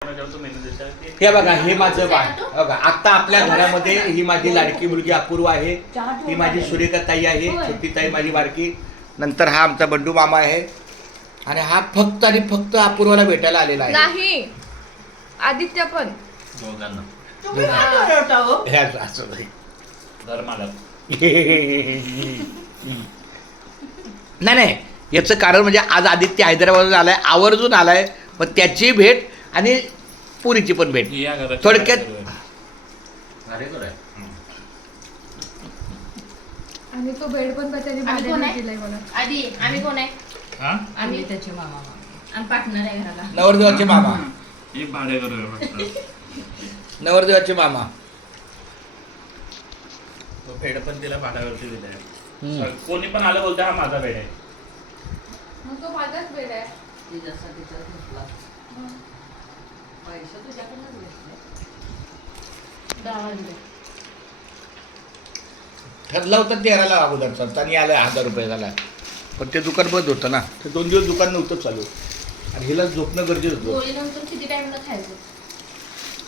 हे बघा हे माझं बाळ. बघा आता आपल्या घरामध्ये ही माझी लाडकी मुलगी अपूर्व आहे. ही माझी सुरेखा ताई आहे छोटी ताई माझी बारकी. नंतर हा आमचा बंडू मामा आहे. आणि हा फक्त आणि फक्त अपूर्वाला भेटायला आलेला आहे. नाही आदित्य पण. दोघांना. तुम्ही काय ठरवता हो? हे असं- असं नाही. धर्माला नाही नाही. याचं कारण म्हणजे आज आदित्य हैदराबादून आलाय आवर्जून आलाय. पण त्याची भेट आणि पुरीची पण भेट. या घरात थोडक्यात आणि तो बेड पण का त्याने आम्ही कोण भाड्याने आहे? दिलाय मला आधी आम्ही कोण आहे? हा? आम्ही त्याचे मामा आम्ही पार्टनर आहे घराला. नवरदेवाचे मामा. ही भाडे नवरदेवाचे मामा. तो पण तिला भाड्यावरती दिलाय. कोणी पण आलं बोलते हा माझा भेड आहे. मग तो माझाच बेड आहे. घेतला पैसे तुझ्याकडनंच घेतले दहा वाजले ठरलं होतं तेराला अगोदरचा आणि आलं हजार रुपये झाला. पण ते दुकान बंद होतं ना. ते दोन दिवस दुकान नव्हतं चालू. आणि हिला झोपणं गरजेचं होतं. गोळी नंतर किती टाइमला खायचं?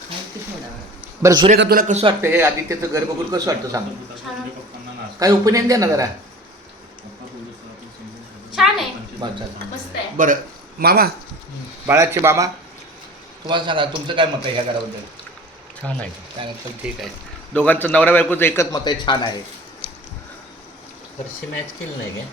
खायची थोडा वेळ बरं सुरेखा तुला कसं वाटतं? हे आदित्यचं घर बघून कसं वाटतं सांग? काय ओपिनियन दे ना जरा. छान आहे. चालेल. मस्त आहे. बरं मामा बाळाचे मामा. तुम्हाला सांगा तुमचं काय मत आहे ह्या घराबद्दल? छान आहे. नाही, चल ठीक आहे. दोघांचं नवरा बायकोचं एकच मत आहे छान आहे. वर्षी मॅच केलं नाही काय?